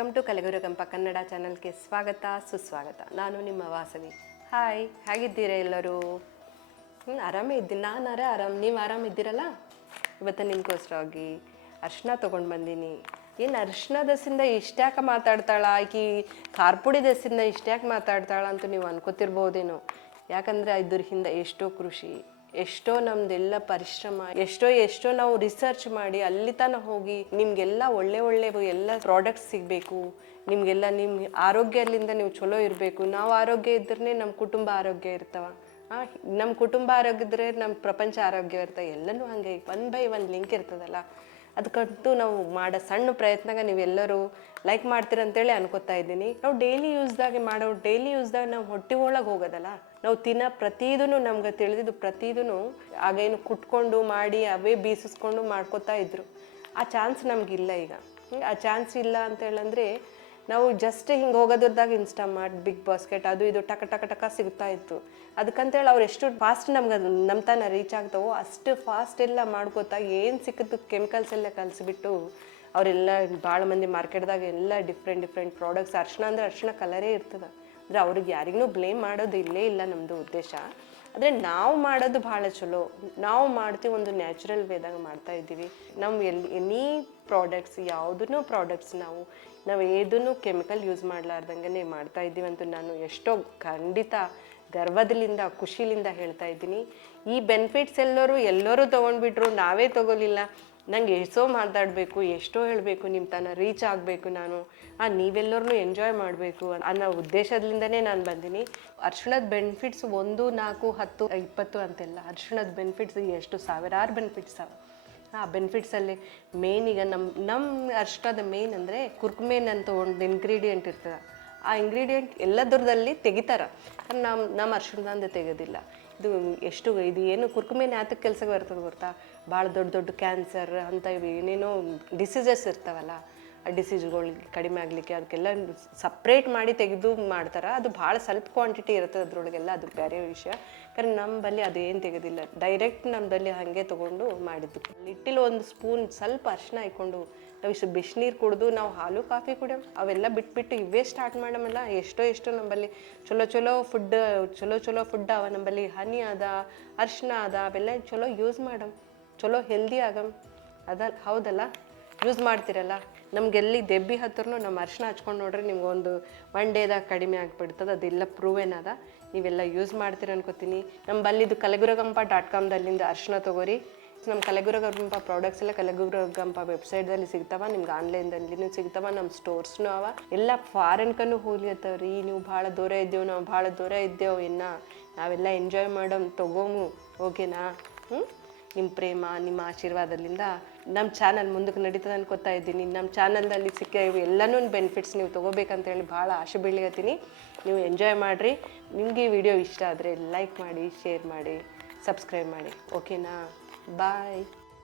Welcome to ಕಲಗುರಗಂಪ Kannada ಚಾನಲ್ಗೆ ಸ್ವಾಗತ ಸುಸ್ವಾಗತ. ನಾನು ನಿಮ್ಮ ವಾಸವಿ. ಹಾಯ್, ಹೇಗಿದ್ದೀರಾ ಎಲ್ಲರೂ? ಆರಾಮೇ ಇದ್ದೀನಿ. ನಾನು ಆರಾಮ್. ನೀವು ಆರಾಮಿದ್ದೀರಲ್ಲ? ಇವತ್ತು ನಿಮಗೋಸ್ಕರವಾಗಿ ಅರ್ಶಿನ ತೊಗೊಂಡು ಬಂದೀನಿ. ಏನು ಅರ್ಶಿನ ದಸಿಂದ ಇಷ್ಟ್ಯಾಕೆ ಮಾತಾಡ್ತಾಳ ಆಕಿ, ಖಾರಪುಡಿ ದಸಿಂದ ಇಷ್ಟ್ಯಾಕೆ ಮಾತಾಡ್ತಾಳ ಅಂತ ನೀವು ಅನ್ಕೋತಿರ್ಬೋದೇನೋ. ಯಾಕಂದರೆ ಇದ್ರ ಹಿಂದೆ ಎಷ್ಟೋ ಕೃಷಿ, ಎಷ್ಟೋ ನಮ್ದೆಲ್ಲ ಪರಿಶ್ರಮ, ಎಷ್ಟೋ ನಾವು ರಿಸರ್ಚ್ ಮಾಡಿ ಅಲ್ಲಿ ತನಕ ಹೋಗಿ ನಿಮಗೆಲ್ಲ ಒಳ್ಳೆ ಎಲ್ಲ ಪ್ರಾಡಕ್ಟ್ಸ್ ಸಿಗಬೇಕು, ನಿಮಗೆಲ್ಲ ನಿಮ್ಮ ಆರೋಗ್ಯದಿಂದ ನೀವು ಚಲೋ ಇರಬೇಕು. ನಾವು ಆರೋಗ್ಯ ಇದ್ರೇ ನಮ್ಮ ಕುಟುಂಬ ಆರೋಗ್ಯ ಇರ್ತವ. ನಮ್ಮ ಕುಟುಂಬ ಆರೋಗ್ಯ ಇದ್ದರೆ ನಮ್ಮ ಪ್ರಪಂಚ ಆರೋಗ್ಯ ಇರ್ತವೆ. ಎಲ್ಲನೂ ಹಾಗೆ 1 by 1 ಲಿಂಕ್ ಇರ್ತದಲ್ಲ. ಅದಕ್ಕಂತೂ ನಾವು ಮಾಡೋ ಸಣ್ಣ ಪ್ರಯತ್ನಾಗ ನೀವೆಲ್ಲರೂ ಲೈಕ್ ಮಾಡ್ತೀರಂತೇಳಿ ಅನ್ಕೋತಾ ಇದ್ದೀನಿ. ನಾವು ಡೈಲಿ ಯೂಸ್ದಾಗ ನಾವು ಹೊಟ್ಟೆ ಒಳಗೆ ಹೋಗೋದಲ್ಲ, ನಾವು ತಿನ್ನೋ ಪ್ರತಿದೂ ನಮ್ಗೆ ತಿಳಿದಿದ್ದು ಪ್ರತಿದೂ ಆಗೇನು ಕುಟ್ಕೊಂಡು ಮಾಡಿ ಅವೇ ಬೀಸಿಸ್ಕೊಂಡು ಮಾಡ್ಕೋತಾ ಇದ್ರು. ಆ ಚಾನ್ಸ್ ನಮಗಿಲ್ಲ ಈಗ. ಆ ಚಾನ್ಸ್ ಇಲ್ಲ ಅಂತ ಹೇಳಂದ್ರೆ ನಾವು ಜಸ್ಟ್ ಹಿಂಗೆ ಹೋಗೋದ್ರದಾಗ ಇನ್ಸ್ಟಾಮಾರ್ಟ್, ಬಿಗ್ ಬಾಸ್ಕೆಟ್ ಅದು ಇದು ಟಕ ಸಿಗ್ತಾ ಇತ್ತು. ಅದಕ್ಕಂತೇಳಿ ಅವ್ರು ಎಷ್ಟು ಫಾಸ್ಟ್ ನಮ್ಗೆ ನಮ್ಮ ತನ ರೀಚ್ ಆಗ್ತಾವೋ ಅಷ್ಟು ಫಾಸ್ಟ್ ಎಲ್ಲ ಮಾಡ್ಕೋತಾ ಏನು ಸಿಕ್ಕಿದ್ದು ಕೆಮಿಕಲ್ಸ್ ಎಲ್ಲ ಕಲಿಸ್ಬಿಟ್ಟು ಅವರೆಲ್ಲ ಭಾಳ ಮಂದಿ ಮಾರ್ಕೆಟ್ದಾಗ ಎಲ್ಲ ಡಿಫ್ರೆಂಟ್ ಪ್ರಾಡಕ್ಟ್ಸ್. ಅರ್ಶಿನ ಕಲರೇ ಇರ್ತದೆ. ಅಂದರೆ ಅವ್ರಿಗೆ ಯಾರಿಗೂ ಬ್ಲೇಮ್ ಮಾಡೋದು ಇಲ್ಲೇ ಇಲ್ಲ ನಮ್ಮದು ಉದ್ದೇಶ. ಆದರೆ ನಾವು ಮಾಡೋದು ಭಾಳ ಚಲೋ. ನಾವು ಮಾಡ್ತೀವಿ ಒಂದು ನ್ಯಾಚುರಲ್ ವೇದಾಗ ಮಾಡ್ತಾ ಇದ್ದೀವಿ. ನಾವು ಎನಿ ಪ್ರಾಡಕ್ಟ್ಸ್, ಪ್ರಾಡಕ್ಟ್ಸ್ ನಾವು ಏದನ್ನು ಕೆಮಿಕಲ್ ಯೂಸ್ ಮಾಡಲಾರ್ದಂಗೆ ಮಾಡ್ತಾ ಇದ್ದೀವಿ ಅಂತ ನಾನು ಎಷ್ಟೋ ಖಂಡಿತ ಗರ್ವದಲ್ಲಿಂದ ಖುಷಿಲಿಂದ ಹೇಳ್ತಾ ಇದ್ದೀನಿ. ಈ ಬೆನಿಫಿಟ್ಸ್ ಎಲ್ಲರೂ ತೊಗೊಂಡ್ಬಿಟ್ರು, ನಾವೇ ತೊಗೊಲಿಲ್ಲ. ನಂಗೆ ಎಷ್ಟೋ ಮಾತಾಡಬೇಕು, ಎಷ್ಟೋ ಹೇಳಬೇಕು, ನಿಮ್ಮ ತನಕ ರೀಚ್ ಆಗಬೇಕು. ನೀವೆಲ್ಲರೂ ಎಂಜಾಯ್ ಮಾಡಬೇಕು ಅನ್ನೋ ಉದ್ದೇಶದಿಂದನೇ ನಾನು ಬಂದೀನಿ. ಅರ್ಶಿಣದ ಬೆನಿಫಿಟ್ಸ್ 1, 4, 10, 20 ಅಂತೆಲ್ಲ. ಅರ್ಶಿಣದ ಬೆನಿಫಿಟ್ಸ್ ಎಷ್ಟು ಸಾವಿರಾರು ಬೆನಿಫಿಟ್ಸ್ ಅವ. ಆ ಬೆನಿಫಿಟ್ಸಲ್ಲಿ ಮೇನ್ ಈಗ ನಮ್ಮ ಅರ್ಶಿಣದ ಮೇನ್ ಅಂದರೆ ಕುರ್ಕುಮೇನ್ ಅಂತ ಒಂದು ಇಂಗ್ರೀಡಿಯೆಂಟ್ ಇರ್ತದೆ. ಆ ಇಂಗ್ರೀಡಿಯೆಂಟ್ ಎಲ್ಲದರದಲ್ಲಿ ತೆಗಿತಾರೆ. ನಮ್ಮ ಅರ್ಶಿಣದಿಂದ ತೆಗೆಯೋದಿಲ್ಲ. ಇದು ಏನು ಕುರ್ಕುಮೇನ್ ಯಾತಕ್ಕೆ ಕೆಲಸಕ್ಕೆ ಬರ್ತದೆ ಗೊತ್ತಾ? ಭಾಳ ದೊಡ್ಡ ಕ್ಯಾನ್ಸರ್ ಅಂತ ಏನೇನೋ ಡಿಸೀಸಸ್ ಇರ್ತಾವಲ್ಲ, ಆ ಡಿಸೀಸ್ಗಳಿಗೆ ಕಡಿಮೆ ಆಗಲಿಕ್ಕೆ ಅದಕ್ಕೆಲ್ಲ ಸಪ್ರೇಟ್ ಮಾಡಿ ತೆಗೆದು ಮಾಡ್ತಾರೆ. ಅದು ಭಾಳ ಸ್ವಲ್ಪ ಕ್ವಾಂಟಿಟಿ ಇರ್ತದೆ ಅದರೊಳಗೆಲ್ಲ, ಅದು ಬೇರೆ ವಿಷಯ. ಯಾಕಂದ್ರೆ ನಮ್ಮಲ್ಲಿ ಅದೇನು ತೆಗೆದಿಲ್ಲ, ಡೈರೆಕ್ಟ್ ನಮ್ಮದಲ್ಲಿ ಹಾಗೆ ತೊಗೊಂಡು ಮಾಡಿದ್ದು. ಲಿಟ್ಟಿಲ್ 1 ಸ್ಪೂನ್ ಸ್ವಲ್ಪ ಅರ್ಶಿನ ಹಾಕ್ಕೊಂಡು ನಾವು ಇಷ್ಟು ಬಿಸಿನೀರು ಕುಡಿದು ನಾವು ಹಾಲು ಕಾಫಿ ಕುಡಿಯೋ ಅವೆಲ್ಲ ಬಿಟ್ಬಿಟ್ಟು ಇವೇ ಸ್ಟಾರ್ಟ್ ಮಾಡಮಲ್ಲ. ಎಷ್ಟೋ ನಮ್ಮಲ್ಲಿ ಚಲೋ ಫುಡ್ ಅವ ನಮ್ಮಲ್ಲಿ. ಹನಿ ಅದ, ಅರ್ಶಿನ ಅದ, ಅವೆಲ್ಲ ಚಲೋ ಯೂಸ್ ಮಾಡಮ್, ಚಲೋ ಹೆಲ್ದಿ ಆಗಮ್. ಹೌದಲ್ಲ? ಯೂಸ್ ಮಾಡ್ತಿರಲ್ಲ. ನಮಗೆಲ್ಲಿ ದೆಬ್ಬಿ ಹತ್ತಿರನೂ ನಮ್ಮ ಅರ್ಶಿನ ಹಚ್ಕೊಂಡು ನೋಡ್ರಿ, ನಿಮ್ಗೊಂದು 1 ಡೇದಾಗ ಕಡಿಮೆ ಆಗಿಬಿಡ್ತದೆ. ಅದೆಲ್ಲ ಪ್ರೂವೇನ್ ಅದ. ನೀವೆಲ್ಲ ಯೂಸ್ ಮಾಡ್ತೀರ ಅನ್ಕೋತೀನಿ. ನಮ್ಮ ಬಲ್ಲಿದು ಕಲಗುರಗಂಪ.com ಅರ್ಶಿನ ತೊಗೋರಿ. ನಮ್ಮ ಕಲಗುರಗಂಪ ಪ್ರಾಡಕ್ಟ್ಸ್ ಎಲ್ಲ ಕಲಗುರಗಂಪ ವೆಬ್ಸೈಟ್ದಲ್ಲಿ ಸಿಗ್ತಾವ. ನಿಮ್ಗೆ ಆನ್ಲೈನ್ದಲ್ಲಿನೂ ಸಿಗ್ತಾವ. ನಮ್ಮ ಸ್ಟೋರ್ಸ್ನೂ ಅವ. ಎಲ್ಲ ಫಾರಿನ್ಕನ್ನು ಹೋಗ್ಲಿತ್ತವ್ರಿ. ನೀವು ಭಾಳ ದೂರ ಇದ್ದೇವೆ, ನಾವು ಭಾಳ ದೂರ ಇದ್ದೇವೆ. ನಾವೆಲ್ಲ ಎಂಜಾಯ್ ಮಾಡೋಮ್, ತೊಗೋಮು. ಓಕೆನಾ? ನಿಮ್ಮ ಪ್ರೇಮ, ನಿಮ್ಮ ಆಶೀರ್ವಾದದಿಂದ ನಮ್ಮ ಚಾನಲ್ ಮುಂದಕ್ಕೆ ನಡೀತದೆ ಅನ್ಕೋತಾ ಇದ್ದೀನಿ. ನಮ್ಮ ಚಾನಲ್ನಲ್ಲಿ ಸಿಕ್ಕ ಎಲ್ಲನೂ ಬೆನಿಫಿಟ್ಸ್ ನೀವು ತೊಗೋಬೇಕಂತ ಹೇಳಿ ಭಾಳ ಆಸೆ ಬೀಳತ್ತೀನಿ. ನೀವು ಎಂಜಾಯ್ ಮಾಡಿರಿ. ನಿಮಗೆ ಈ ವಿಡಿಯೋ ಇಷ್ಟ ಆದರೆ ಲೈಕ್ ಮಾಡಿ, ಶೇರ್ ಮಾಡಿ, ಸಬ್ಸ್ಕ್ರೈಬ್ ಮಾಡಿ. ಓಕೆನಾ? ಬಾಯ್.